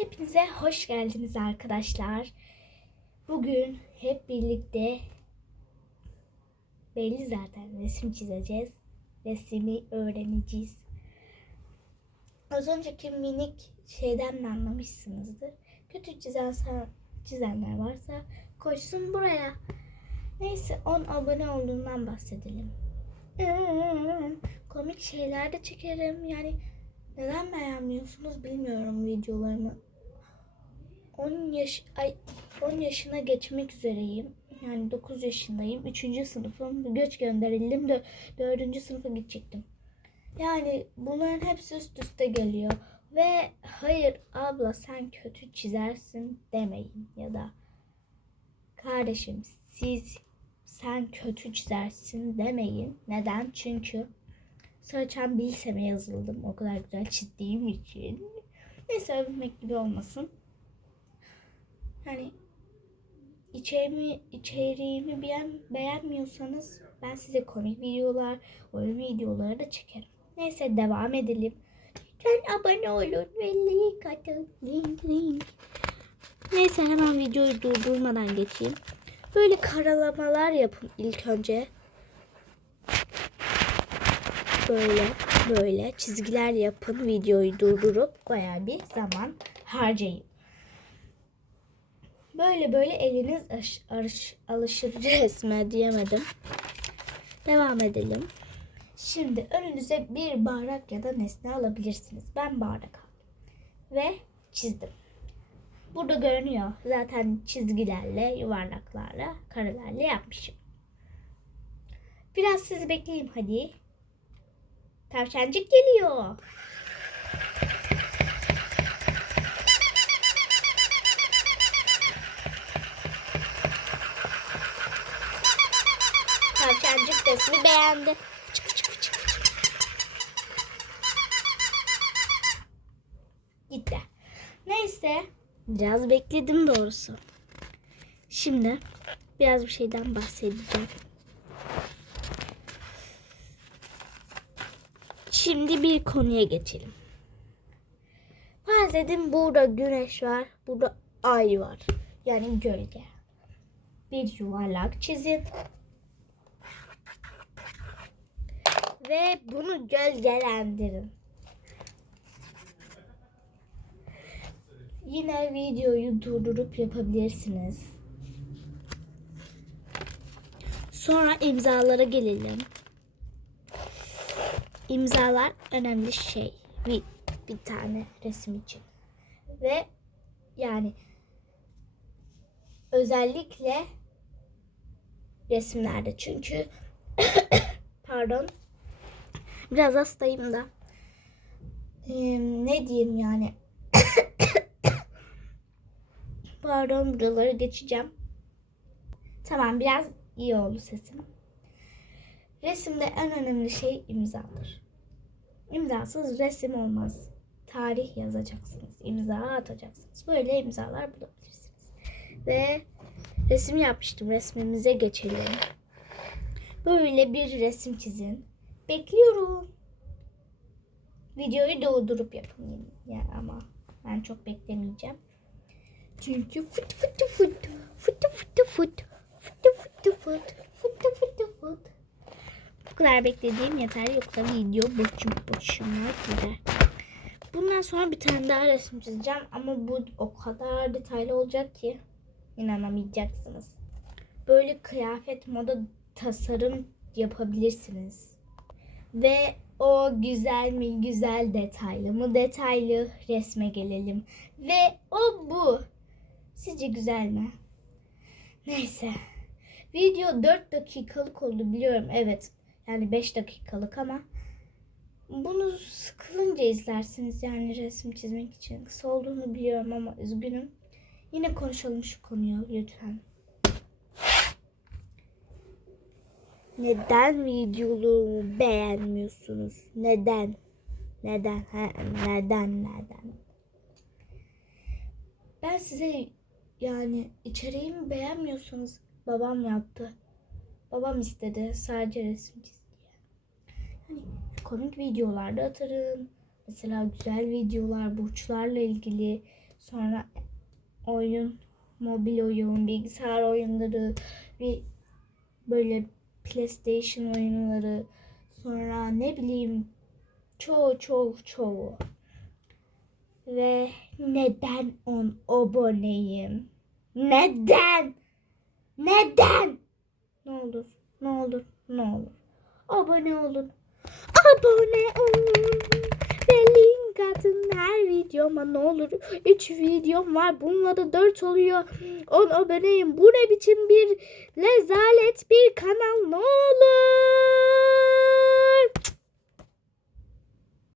Hepinize hoş geldiniz arkadaşlar. Bugün hep birlikte belli zaten resim çizeceğiz. Resmi öğreneceğiz. Az önceki minik şeyden de anlamışsınızdır. Kötü çizen, çizenler varsa koşsun buraya. Neyse 10 abone olduğundan bahsedelim. Komik şeyler de çekerim. Yani neden beğenmiyorsunuz bilmiyorum videolarımı. 10 yaş ay 10 yaşına geçmek üzereyim. Yani 9 yaşındayım. 3. sınıfım. Göç gönderildim de 4. sınıfa gidecektim. Yani bunların hepsi üst üste geliyor. Ve hayır abla sen kötü çizersin demeyin ya da kardeşim siz sen kötü çizersin demeyin. Neden? Çünkü Sarıçam Bilsem'e yazıldım. O kadar güzel çizdiğim için. Neyse övmek gibi olmasın. Hani içeriğimi, içeriğimi beğen, beğenmiyorsanız ben size komik videolar, oyun videoları da çekerim. Neyse devam edelim. Lütfen abone olun ve like atın. Link link. Neyse hemen videoyu durdurmadan geçeyim. Böyle karalamalar yapın ilk önce. Böyle böyle çizgiler yapın. Videoyu durdurup bayağı bir zaman harcayın. Böyle böyle eliniz aş, arış, alışır resme diyemedim. Devam edelim. Şimdi önünüze bir bardak ya da nesne alabilirsiniz. Ben bardak aldım. Ve çizdim. Burada görünüyor. Zaten çizgilerle, yuvarlaklarla, karelerle yapmışım. Biraz sizi bekleyeyim hadi. Tavşancık geliyor. Resmi beğendi. Çık çık çık. Gitti. Neyse. Biraz bekledim doğrusu. Şimdi biraz bir şeyden bahsedeceğim. Şimdi bir konuya geçelim. Farz edin burada güneş var, burada ay var. Yani gölge. Bir yuvarlak çizin. Ve bunu gölgelendirin. Yine videoyu durdurup yapabilirsiniz. Sonra imzalara gelelim. İmzalar önemli şey. Bir, bir tane resim için. Ve yani özellikle resimlerde çünkü pardon biraz hastayım da Ee, ne diyeyim yani pardon buraları geçeceğim tamam biraz iyi oldu sesim resimde en önemli şey imzadır İmzasız resim olmaz. Tarih yazacaksınız. imza atacaksınız. Böyle imzalar bulabilirsiniz. Ve resim yapmıştım. Resmimize geçelim. Böyle bir resim çizin. Bekliyorum. Videoyu doldurup yapın yani ama ben çok beklemeyeceğim. Çünkü fıt fıt fıt fıt fıt fıt fıt fıt fıt fıt fıt fıt bu kadar beklediğim yeter yoksa video boşum boşuna gider. Bundan sonra bir tane daha resim çizeceğim ama bu o kadar detaylı olacak ki inanamayacaksınız. Böyle kıyafet moda tasarım yapabilirsiniz. Ve o güzel mi güzel detaylı mı detaylı resme gelelim. Ve o bu. Sizce güzel mi? Neyse. Video 4 dakikalık oldu biliyorum evet yani 5 dakikalık ama bunu sıkılınca izlersiniz yani resim çizmek için. Kısa olduğunu biliyorum ama üzgünüm. Yine konuşalım şu konuyu lütfen. Neden videolarımı beğenmiyorsunuz? Neden? Neden? Ha, neden? Neden? Ben size yani içeriğimi beğenmiyorsanız babam yaptı. Babam istedi sadece resim çiz diye. Hani komik videolarda atarım. Mesela güzel videolar burçlarla ilgili Sonra oyun, mobil oyun, bilgisayar oyunları, bir böyle PlayStation oyunları, sonra ne bileyim çoğu çoğu çoğu. Ve neden 10 aboneyim? Neden? Neden? Ne olur, ne olur, ne olur. Abone olun. Abone olun. Ve link atın her videoma ne olur. 3 videom var. Bununla 4 oluyor. 10 aboneyim. Bu ne biçim bir rezalet bir kanal ne olur.